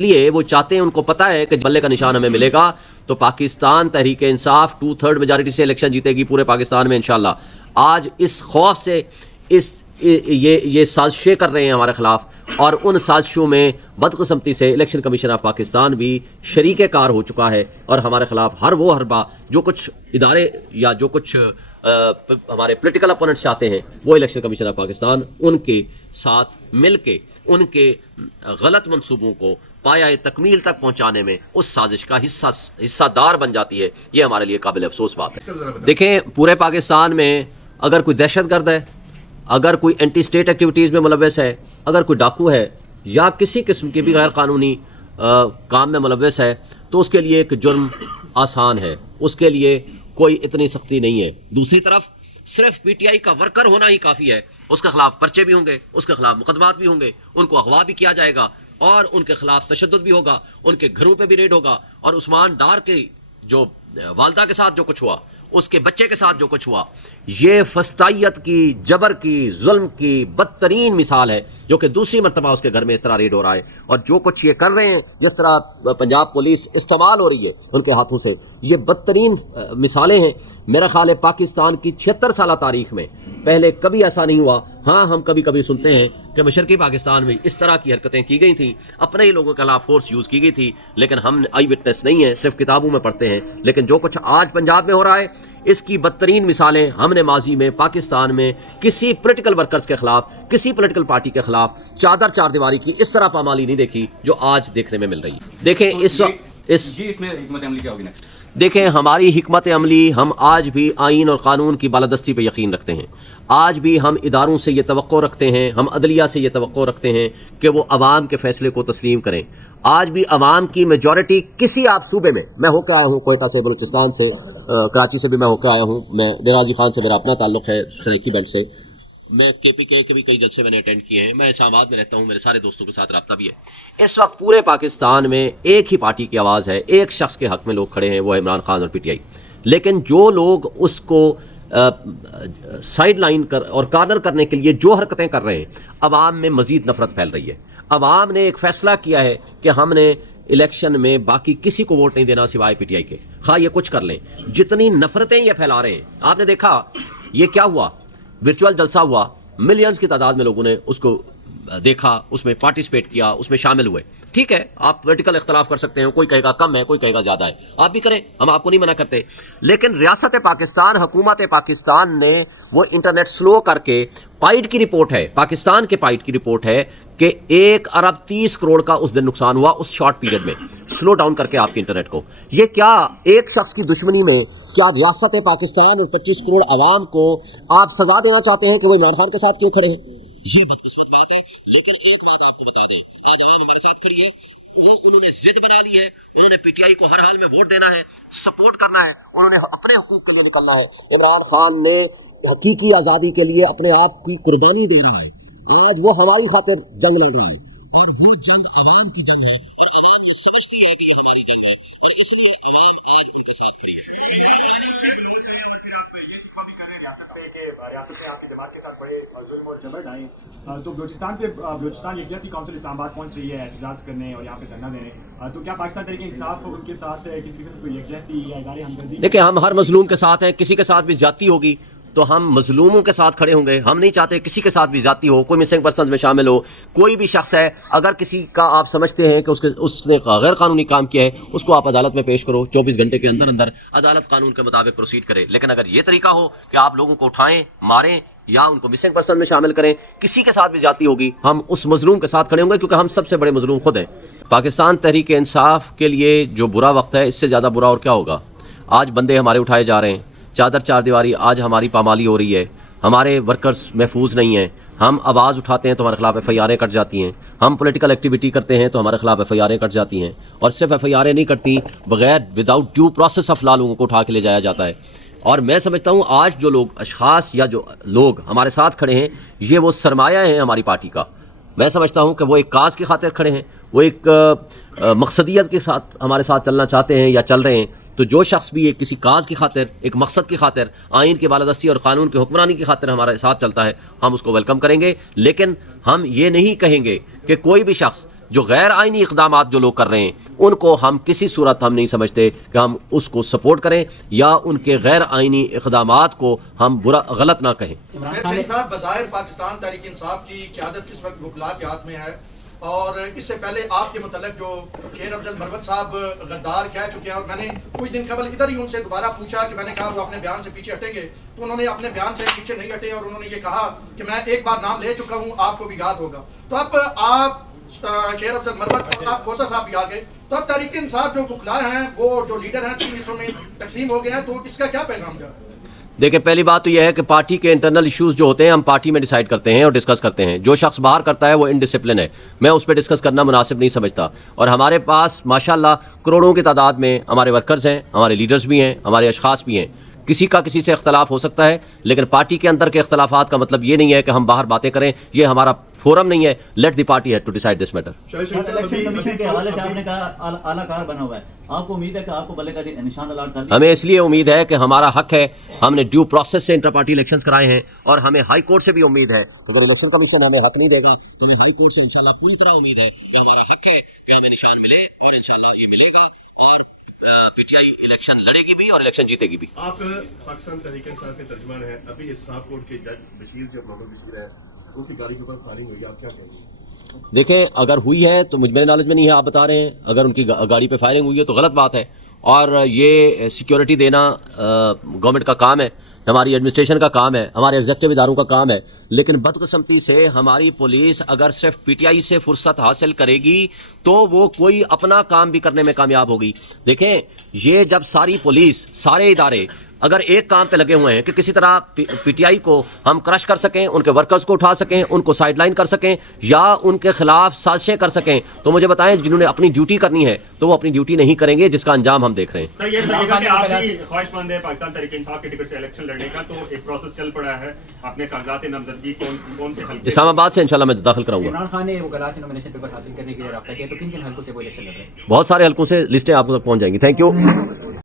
لیے وہ چاہتے ہیں, ان کو پتا ہے کہ بلے کا نشان ہمیں ملے گا تو پاکستان تحریک انصاف 2/3 میجارٹی سے الیکشن جیتے گی پورے پاکستان میں انشاءاللہ. آج اس خوف سے یہ سازشیں کر رہے ہیں ہمارے خلاف, اور ان سازشوں میں بدقسمتی سے الیکشن کمیشن آف پاکستان بھی شریک کار ہو چکا ہے, اور ہمارے خلاف ہر وہ حربہ جو کچھ ادارے یا جو کچھ ہمارے پولیٹیکل اپوننٹس چاہتے ہیں وہ الیکشن کمیشن آف پاکستان ان کے ساتھ مل کے ان کے غلط منصوبوں کو پایہ تکمیل تک پہنچانے میں اس سازش کا حصہ دار بن جاتی ہے. یہ ہمارے لیے قابل افسوس بات ہے. دیکھیں, پورے پاکستان میں اگر کوئی دہشت گرد ہے, اگر کوئی اینٹی اسٹیٹ ایکٹیویٹیز میں ملوث ہے, اگر کوئی ڈاکو ہے یا کسی قسم کی بھی غیر قانونی کام میں ملوث ہے, تو اس کے لیے ایک جرم آسان ہے, اس کے لیے کوئی اتنی سختی نہیں ہے. دوسری طرف صرف پی ٹی آئی کا ورکر ہونا ہی کافی ہے, اس کے خلاف پرچے بھی ہوں گے, اس کے خلاف مقدمات بھی ہوں گے, ان کو اغوا بھی کیا جائے گا, اور ان کے خلاف تشدد بھی ہوگا, ان کے گھروں پہ بھی ریڈ ہوگا. اور عثمان ڈار کے جو والدہ کے ساتھ جو کچھ ہوا, اس کے بچے کے ساتھ جو کچھ ہوا, یہ فسطائیت کی, جبر کی, ظلم کی بدترین مثال ہے, جو کہ دوسری مرتبہ اس کے گھر میں اس طرح ریڈ ہو رہا ہے. اور جو کچھ یہ کر رہے ہیں, جس طرح پنجاب پولیس استعمال ہو رہی ہے ان کے ہاتھوں سے, یہ بدترین مثالیں ہیں. میرا خیال ہے پاکستان کی 76 سالہ تاریخ میں پہلے کبھی ایسا نہیں ہوا. ہاں, ہم کبھی کبھی سنتے ہیں کہ مشرقی پاکستان میں اس طرح کی حرکتیں کی گئی تھیں, اپنے ہی لوگوں کے خلاف فورس یوز کی گئی تھی, لیکن ہم آئی وٹنس نہیں ہیں, صرف کتابوں میں پڑھتے ہیں. لیکن جو کچھ آج پنجاب میں ہو رہا ہے, اس کی بدترین مثالیں ہم نے ماضی میں پاکستان میں کسی پولیٹیکل ورکرز کے خلاف, کسی پولیٹیکل پارٹی کے خلاف چار دیواری کی اس طرح پامالی نہیں دیکھی جو آج دیکھنے میں مل رہی ہے. دیکھیں اس میں حکمت عملی کیا ہوگی نیکسٹ؟ دیکھیں, ہماری حکمت عملی, ہم آج بھی آئین اور قانون کی بالادستی پہ یقین رکھتے ہیں. آج بھی ہم اداروں سے یہ توقع رکھتے ہیں, ہم عدلیہ سے یہ توقع رکھتے ہیں کہ وہ عوام کے فیصلے کو تسلیم کریں. آج بھی عوام کی میجورٹی کسی آپ صوبے میں ہو کے آیا ہوں, کوئٹہ سے, بلوچستان سے, کراچی سے بھی میں ہو کے آیا ہوں, میں ڈیرازی خان سے میرا اپنا تعلق ہے, سریکی بیلٹ سے, میں کے پی کے بھی کئی جلسے میں نے اٹینڈ کیے ہیں, میں اسلام آباد میں رہتا ہوں, میرے سارے دوستوں کے ساتھ رابطہ بھی ہے. اس وقت پورے پاکستان میں ایک ہی پارٹی کی آواز ہے, ایک شخص کے حق میں لوگ کھڑے ہیں, وہ عمران خان اور پی ٹی آئی. لیکن جو لوگ اس کو سائیڈ لائن اور کارنر کرنے کے لیے جو حرکتیں کر رہے ہیں, عوام میں مزید نفرت پھیل رہی ہے. عوام نے ایک فیصلہ کیا ہے کہ ہم نے الیکشن میں باقی کسی کو ووٹ نہیں دینا سوائے پی ٹی آئی کے, خواہ یہ کچھ کر لیں. جتنی نفرتیں یہ پھیلا رہے ہیں, آپ نے دیکھا یہ کیا ہوا, ورچوئل جلسہ ہوا, ملینز کی تعداد میں لوگوں نے اس کو دیکھا, اس میں پارٹیسپیٹ کیا, اس میں شامل ہوئے. ٹھیک ہے, آپ پولیٹیکل اختلاف کر سکتے ہیں, کوئی کہے گا کم ہے, کوئی کہے گا زیادہ ہے, آپ بھی کریں, ہم آپ کو نہیں منع کرتے. لیکن ریاست پاکستان, حکومت پاکستان نے وہ انٹرنیٹ سلو کر کے, پائٹ کی رپورٹ ہے, پاکستان کے پائٹ کی رپورٹ ہے کہ 1 ارب 30 کروڑ کا اس دن نقصان ہوا اس شارٹ پیریڈ میں, سلو ڈاؤن کر کے آپ کے انٹرنیٹ کو. یہ کیا ایک شخص کی دشمنی میں کیا ریاست پاکستان اور 25 کروڑ عوام کو آپ سزا دینا چاہتے ہیں کہ وہ عمران خان کے ساتھ کیوں کھڑے ہیں؟ یہ بدقسمت بات ہے. لیکن ایک بات آپ کو بتا دیں, آج عوام ہمارے ساتھ کھڑی ہے, وہ انہوں نے ضد بنا لی ہے, انہوں نے پی ٹی آئی کو ہر حال میں ووٹ دینا ہے, سپورٹ کرنا ہے, انہوں نے اپنے حقوق کے لیے نکلنا ہے. عمران خان نے حقیقی آزادی کے لیے اپنے آپ کی قربانی دے رہا ہے. آج وہ ہماری خاطر جنگ لڑ رہی ہے, اور وہ جنگ عوام کی جنگ ہے, اور عوام یہ سمجھتی ہے کہ یہ ہماری جنگ ہے, اور اس لیے عوام آج ان کے ساتھ کھڑی ہے. ریاست میں آپ کی جماعت کے ساتھ بڑے ظلم اور جبر ڈھائیں, تو بلوچستان یکجہتی کونسل اسلام آباد پہنچ رہی ہے احتجاج کرنے اور یہاں پہ دھرنا دینے, تو کیا پاکستان تحریک انصاف ان کے ساتھ کسی قسم کی یکجہتی یا ادارے ہمدردی؟ دیکھیں, ہم ہر مظلوم کے ساتھ ہیں, کسی کے ساتھ بھی زیادتی ہوگی تو ہم مظلوموں کے ساتھ کھڑے ہوں گے. ہم نہیں چاہتے کسی کے ساتھ بھی زیادتی ہو, کوئی مسنگ پرسنز میں شامل ہو, کوئی بھی شخص ہے, اگر کسی کا آپ سمجھتے ہیں کہ اس نے غیر قانونی کام کیا ہے, اس کو آپ عدالت میں پیش کرو, 24 گھنٹے کے اندر عدالت قانون کے مطابق پروسیڈ کرے. لیکن اگر یہ طریقہ ہو کہ آپ لوگوں کو اٹھائیں, ماریں یا ان کو مسنگ پرسن میں شامل کریں, کسی کے ساتھ بھی زیادتی ہوگی, ہم اس مظلوم کے ساتھ کھڑے ہوں گے, کیونکہ ہم سب سے بڑے مظلوم خود ہیں. پاکستان تحریک انصاف کے لیے جو برا وقت ہے, اس سے زیادہ برا اور کیا ہوگا. آج بندے ہمارے اٹھائے جا رہے ہیں, چار دیواری آج ہماری پامالی ہو رہی ہے, ہمارے ورکرز محفوظ نہیں ہیں, ہم آواز اٹھاتے ہیں تو ہمارے خلاف ایف آئی آریں کٹ جاتی ہیں, ہم پولیٹیکل ایکٹیویٹی کرتے ہیں تو ہمارے خلاف ایف آئی آریں کٹ جاتی ہیں, اور صرف ایف آئی آریں نہیں کٹتی, بغیر without due process of law لوگوں کو اٹھا کے لے جایا جاتا ہے. اور میں سمجھتا ہوں آج جو لوگ اشخاص یا جو لوگ ہمارے ساتھ کھڑے ہیں, یہ وہ سرمایہ ہیں ہماری پارٹی کا. میں سمجھتا ہوں کہ وہ ایک کاز کی خاطر کھڑے ہیں, وہ ایک مقصدیت کے ساتھ ہمارے ساتھ چلنا چاہتے ہیں یا چل رہے ہیں. تو جو شخص بھی کسی کاز کی خاطر, ایک مقصد کی خاطر, آئین کی بالادستی اور قانون کی حکمرانی کی خاطر ہمارے ساتھ چلتا ہے, ہم اس کو ویلکم کریں گے. لیکن ہم یہ نہیں کہیں گے کہ کوئی بھی شخص جو غیر آئینی اقدامات جو لوگ کر رہے ہیں ان کو ہم کسی صورت ہم نہیں سمجھتے کہ ہم اس کو سپورٹ کریں یا ان کے غیر آئینی اقدامات کو ہم برا غلط نہ کہیں. شہین صاحب، بظاہر پاکستان تحریک انصاف کی قیادت اس وقت وکلاء کے ہاتھ میں ہے، اور اس سے پہلے آپ کے متعلق جو شیر افضل مروت صاحب غدار کہہ چکے ہیں، اور میں نے کچھ دن قبل ادھر ہی ان سے دوبارہ پوچھا کہ میں نے کہا وہ اپنے بیان سے پیچھے ہٹیں گے، تو انہوں نے اپنے بیان سے پیچھے نہیں ہٹے اور انہوں نے یہ کہا کہ میں ایک بار نام لے چکا ہوں، آپ کو بھی یاد ہوگا. تو اب آپ شیر افضل مروت اور آپ کھوسا صاحب بھی آ گئے، تو اب تحریک انصاف جو وکلاء ہیں وہ جو لیڈر ہیں 3 حصوں میں تقسیم ہو گئے ہیں، تو اس کا کیا پیغام جا رہا ہے؟ دیکھیں، پہلی بات تو یہ ہے کہ پارٹی کے انٹرنل ایشوز جو ہوتے ہیں ہم پارٹی میں ڈیسائیڈ کرتے ہیں اور ڈسکس کرتے ہیں. جو شخص باہر کرتا ہے وہ انڈسپلن ہے، میں اس پہ ڈسکس کرنا مناسب نہیں سمجھتا. اور ہمارے پاس ماشاءاللہ کروڑوں کی تعداد میں ہمارے ورکرز ہیں، ہمارے لیڈرز بھی ہیں، ہمارے اشخاص بھی ہیں. کسی کا کسی سے اختلاف ہو سکتا ہے، لیکن پارٹی کے اندر کے اختلافات کا مطلب یہ نہیں ہے کہ ہم باہر باتیں کریں. یہ ہمارا فورم نہیں ہے. Let the party head to decide this matter. Election commission کے حوالے سے آپ نے کہا اعلیٰ کار بنا ہوا ہے، آپ کو امید ہے کہ آپ کو بلے کا نشان الاٹ کر دیا؟ ہمیں اس لیے امید ہے کہ ہمارا حق ہے، ہم نے ڈیو پروسیس سے انٹر پارٹی الیکشنز کرائے ہیں، اور ہمیں ہائی کورٹ سے بھی امید ہے کہ اگر الیکشن کمیشن ہمیں حق نہیں دے گا تو ہمیں ہائی کورٹ سے انشاءاللہ پوری طرح امید ہے کہ ہمارا حق ہے کہ ہمیں نشان ملے، اور انشاءاللہ یہ ملے گا، اور پی ٹی آئی الیکشن لڑے گی بھی اور الیکشن جیتے گی بھی. آپ پاکستان تحریک انصاف کے ترجمان ہیں. ابھی احتساب کورٹ کے جج بشیر جو محمد بشیر ہے، ان کی گاڑی کے اوپر فائرنگ ہوئی، آپ کیا کہیں گے؟ دیکھیں، اگر ہوئی ہے تو میرے نالج میں نہیں ہے، آپ بتا رہے ہیں. اگر ان کی گاڑی پہ فائرنگ ہوئی ہے تو غلط بات ہے، اور یہ سیکیورٹی دینا گورنمنٹ کا کام ہے، ہماری ایڈمنسٹریشن کا کام ہے، ہمارے ایگزیکٹو اداروں کا کام ہے. لیکن بدقسمتی سے ہماری پولیس اگر صرف پی ٹی آئی سے فرصت حاصل کرے گی تو وہ کوئی اپنا کام بھی کرنے میں کامیاب ہوگی. دیکھیں، یہ جب ساری پولیس، سارے ادارے اگر ایک کام پہ لگے ہوئے ہیں کہ کسی طرح پی ٹی آئی کو ہم کرش کر سکیں، ان کے ورکرز کو اٹھا سکیں، ان کو سائڈ لائن کر سکیں یا ان کے خلاف سازشیں کر سکیں، تو مجھے بتائیں جنہوں نے اپنی ڈیوٹی کرنی ہے تو وہ اپنی ڈیوٹی نہیں کریں گے، جس کا انجام ہم دیکھ رہے ہیں. سر، یہ بتائیے گا کہ آپ بھی خواہش مند ہے پاکستان تحریک انصاف کے ٹکٹ سے الیکشن لڑنے کا، تو ایک پروسیس چل پڑا ہے، اپنے کاغذات نامزدگی کون سے حلقے؟ اسلام آباد سے انشاءاللہ میں داخل کراؤں گا. عمران خان نے وکلاء سے نومینیشن پیپر حاصل کرنے کے لیے رابطہ کیا، تو کن کن حلقوں سے وہ الیکشن لڑ رہے ہیں؟ بہت سارے حلقوں سے لسٹیں آپ تک پہنچ جائیں گی. Thank you.